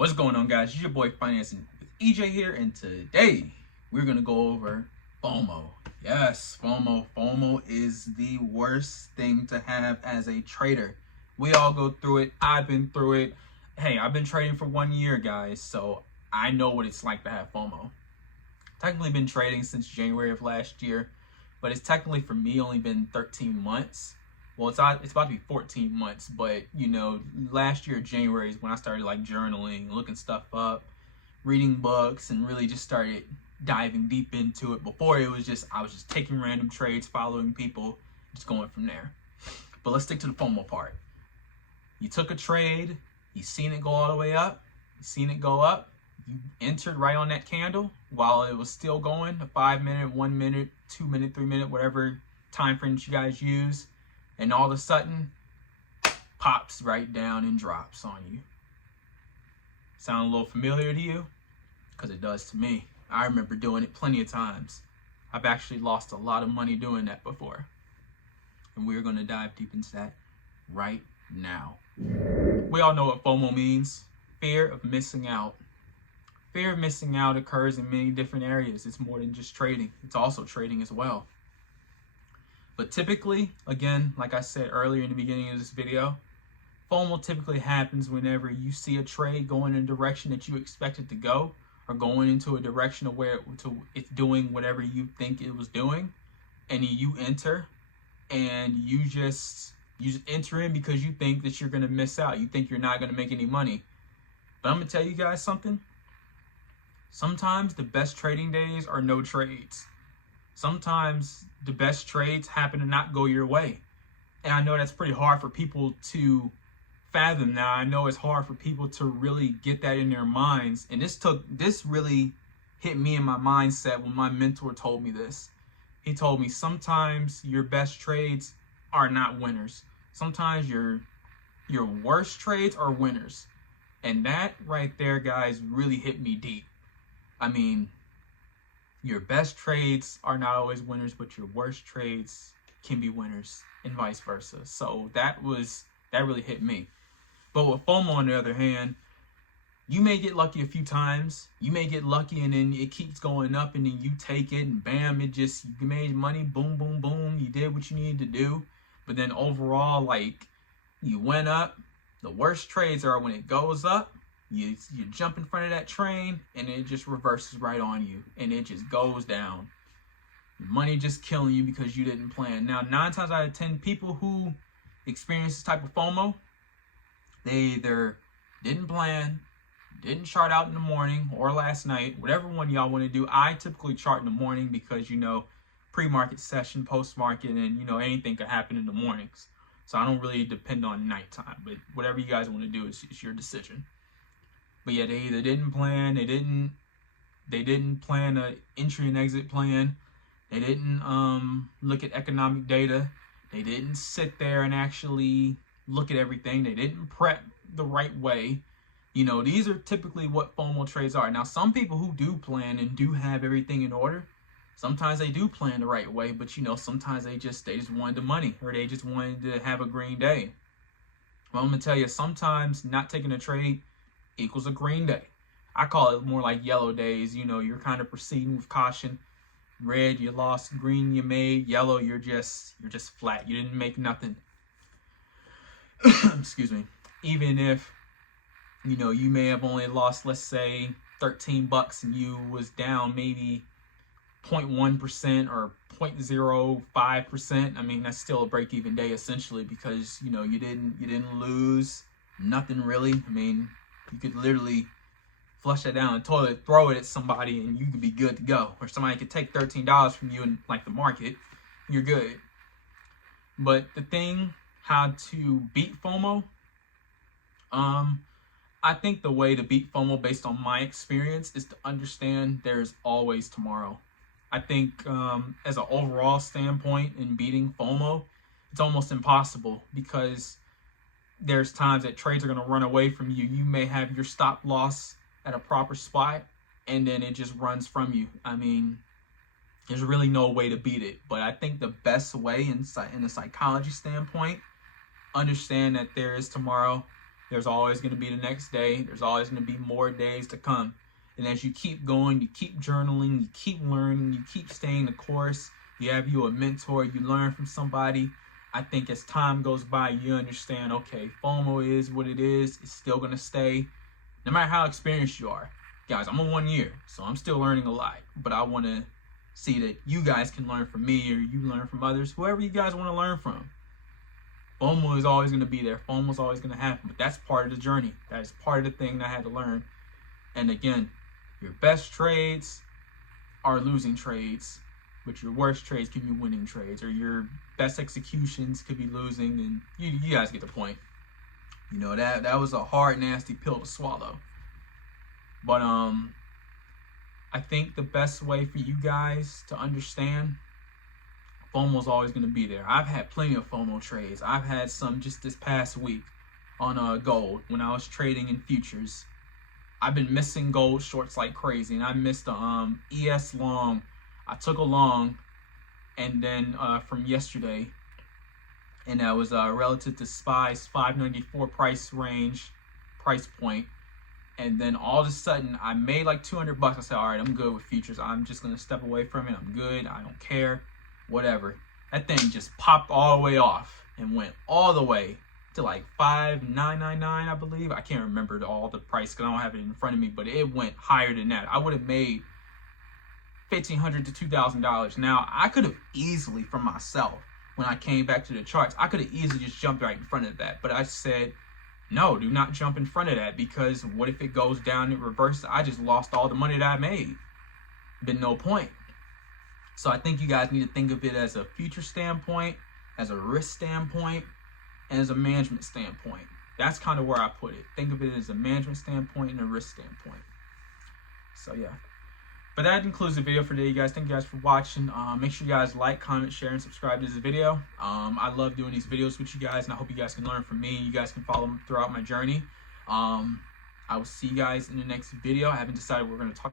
What's going on, guys? It's your boy Financing with EJ here, and today we're gonna go over FOMO. Yes, FOMO. FOMO is the worst thing to have as a trader. We all go through it. I've been through it. Hey, I've been trading for 1 year, guys, so I know what it's like to have FOMO. Technically been trading since January of last year, but it's technically for me only been 13 months. Well, it's about to be 14 months, but you know, last year January is when I started like journaling, looking stuff up, reading books, and really just started diving deep into it. Before it was just I was just taking random trades, following people, just going from there. But let's stick to the FOMO part. You took a trade, you seen it go all the way up, you seen it go up, you entered right on that candle while it was still going, a 5 minute, 1 minute, 2 minute, 3 minute, whatever time frames you guys use. And all of a sudden, pops right down and drops on you. Sound a little familiar to you? Because it does to me. I remember doing it plenty of times. I've actually lost a lot of money doing that before. And we're going to dive deep into that right now. We all know what FOMO means. Fear of missing out. Fear of missing out occurs in many different areas. It's more than just trading. It's also trading as well. But typically, again, like I said earlier in the beginning of this video, FOMO typically happens whenever you see a trade going in a direction that you expect it to go, or going into a direction of where it's doing whatever you think it was doing, and you enter, and you just enter in because you think that you're going to miss out. You think you're not going to make any money. But I'm going to tell you guys something. Sometimes the best trading days are no trades. Sometimes the best trades happen to not go your way. And I know that's pretty hard for people to fathom now. I know it's hard for people to really get that in their minds. And this really hit me in my mindset when my mentor told me this. He told me sometimes your best trades are not winners. Sometimes your worst trades are winners. And that right there, guys, really hit me deep. I mean, your best trades are not always winners, but your worst trades can be winners, and vice versa. So that really hit me. But with FOMO, on the other hand, you may get lucky a few times. You may get lucky and then it keeps going up, and then you take it and bam, you made money, boom, boom, boom. You did what you needed to do. But then overall, like, you went up. The worst trades are when it goes up. You jump in front of that train and it just reverses right on you and it just goes down. Money just killing you because you didn't plan. Now, 9 times out of 10 people who experience this type of FOMO, they either didn't plan, didn't chart out in the morning or last night, whatever one y'all want to do. I typically chart in the morning because, you know, pre-market session, post-market, and, you know, anything could happen in the mornings. So I don't really depend on nighttime, but whatever you guys want to do is your decision. But yeah, they either didn't plan, they didn't plan an entry and exit plan, they didn't look at economic data, they didn't sit there and actually look at everything, they didn't prep the right way. You know, these are typically what FOMO trades are. Now, some people who do plan and do have everything in order, sometimes they do plan the right way, but you know, sometimes they just wanted the money, or they just wanted to have a green day. Well, I'm gonna tell you, sometimes not taking a trade equals a green day. I call it more like yellow days. You know, you're kind of proceeding with caution. Red, you lost. Green, you made. Yellow, you're just flat. You didn't make nothing. Excuse me. Even if, you know, you may have only lost, let's say, 13 bucks, and you was down maybe 0.1% or 0.05%. I mean, that's still a break-even day essentially, because, you know, you didn't lose nothing really. I mean, you could literally flush that down the toilet, throw it at somebody, and you could be good to go. Or somebody could take $13 from you in like the market, you're good. But the thing, how to beat FOMO, I think the way to beat FOMO based on my experience is to understand there's always tomorrow. I think as an overall standpoint in beating FOMO, it's almost impossible, because there's times that trades are going to run away from you. You may have your stop loss at a proper spot, and then it just runs from you. I mean, there's really no way to beat it. But I think the best way in a psychology standpoint, understand that there is tomorrow. There's always going to be the next day. There's always going to be more days to come. And as you keep going, you keep journaling, you keep learning, you keep staying the course. You have you a mentor, you learn from somebody. I think as time goes by, you understand, okay, FOMO is what it is. It's still going to stay, no matter how experienced you are. Guys, I'm on 1 year, so I'm still learning a lot. But I want to see that you guys can learn from me, or you learn from others, whoever you guys want to learn from. FOMO is always going to be there. FOMO is always going to happen. But that's part of the journey. That is part of the thing that I had to learn. And again, your best trades are losing trades, but your worst trades can be winning trades, or your best executions could be losing, and you guys get the point. You know, that was a hard, nasty pill to swallow. But I think the best way for you guys to understand, FOMO is always going to be there. I've had plenty of FOMO trades. I've had some just this past week on gold when I was trading in futures. I've been missing gold shorts like crazy, and I missed the ES long. I took a long, and then from yesterday, and that was relative to SPY's 594 price point, and then all of a sudden I made like $200. I said, all right, I'm good with futures. I'm just gonna step away from it. I'm good. I don't care, whatever. That thing just popped all the way off and went all the way to like 5,999, I believe. I can't remember all the price because I don't have it in front of me, but it went higher than that. I would have made $1,500 to $2,000. Now, I could have easily, for myself, when I came back to the charts, I could have easily just jumped right in front of that. But I said, no, do not jump in front of that, because what if it goes down and reverses? I just lost all the money that I made. Been no point. So I think you guys need to think of it as a future standpoint, as a risk standpoint, and as a management standpoint. That's kind of where I put it. Think of it as a management standpoint and a risk standpoint. So yeah. But that concludes the video for today, you guys. Thank you guys for watching. Make sure you guys like, comment, share, and subscribe to this video. I love doing these videos with you guys, and I hope you guys can learn from me. You guys can follow me throughout my journey. I will see you guys in the next video. I haven't decided what we're going to talk